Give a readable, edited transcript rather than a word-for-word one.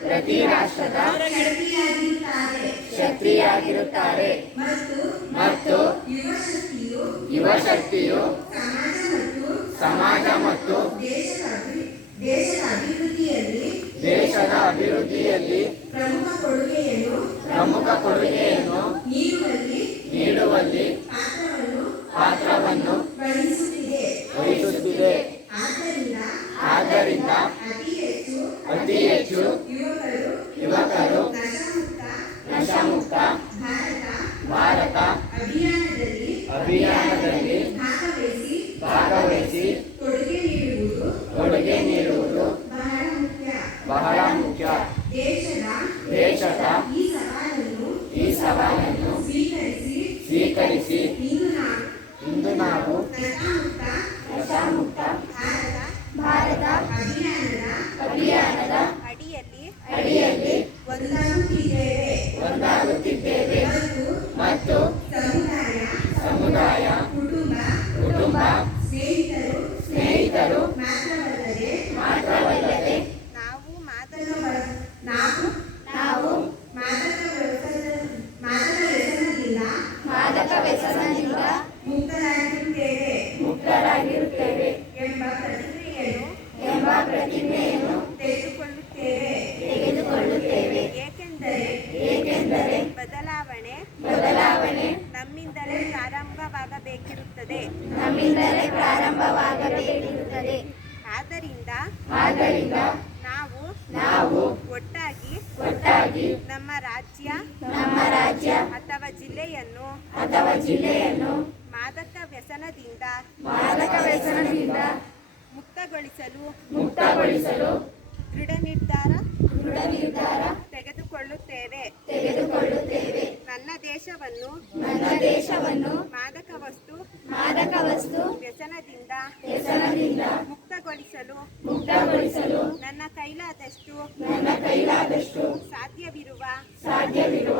ಪ್ರತಿ ರಾಷ್ಟ್ರದ ಶಕ್ತಿಯಾಗಿರುತ್ತಾರೆ ಮತ್ತು ಯುವ ಶಕ್ತಿಯು ಸಮಾಜ ಮತ್ತು ದೇಶದ ಅಭಿವೃದ್ಧಿಯಲ್ಲಿ ಪ್ರಮುಖ ಕೊಡುಗೆಯನ್ನು ನೀಡುವಲ್ಲಿ ಪಾತ್ರವನ್ನು ವಹಿಸುತ್ತಿದೆ. ಆದ್ದರಿಂದ ಅತಿ ಹೆಚ್ಚು ಯುವಕರು ನಶಾಮುಕ್ತ ಭಾರತ ಅಭಿಯಾನದಲ್ಲಿ ಭಾಗವಹಿಸಿ ಕೊಡುಗೆ ನೀಡುವುದು ಬಹಳ ಮುಖ್ಯ. ದೇಶದ ಈ ಸವಾಲನ್ನು ಸ್ವೀಕರಿಸಿ ಇಂದು ನಾವು ನಶಾಮುಕ್ತ ಭಾರತ ಅಭಿಯಾನದ ಅಡಿಯಲ್ಲಿ ಒಂದಾಗುತ್ತಿದ್ದೇವೆ ಮತ್ತು ಸಮುದಾಯ ಕುಟುಂಬ ಸ್ನೇಹಿತರು ಮಾತ್ರವಲ್ಲದೆ ನಾವು ಮಾದಕ ವ್ಯಸನದಿಂದ ಮುಕ್ತರಾಗಿರುತ್ತೇವೆ ಎಂಬ ಪ್ರತಿಜ್ಞೆಯನ್ನು ತೆಗೆದುಕೊಳ್ಳುತ್ತೇವೆ. ಏಕೆಂದರೆ ಬದಲಾವಣೆ ನಮ್ಮಿಂದಲೇ ಪ್ರಾರಂಭವಾಗಬೇಕಿರುತ್ತದೆ. ಆದ್ದರಿಂದ ನಾವು ಒಟ್ಟಾಗಿ ನಮ್ಮ ರಾಜ್ಯ ಅಥವಾ ಜಿಲ್ಲೆಯನ್ನು ಮಾದಕ ವ್ಯಸನದಿಂದ ಮುಕ್ತಗೊಳಿಸಲು ದೃಢ ನಿರ್ಧಾರ ತೆಗೆದುಕೊಳ್ಳುತ್ತೇವೆ. ನನ್ನ ದೇಶವನ್ನು ಮಾದಕ ವಸ್ತು ವ್ಯಸನದಿಂದ ಮುಕ್ತಗೊಳಿಸಲು ನನ್ನ ಕೈಲಾದಷ್ಟು ಸಾಧ್ಯವಿರುವ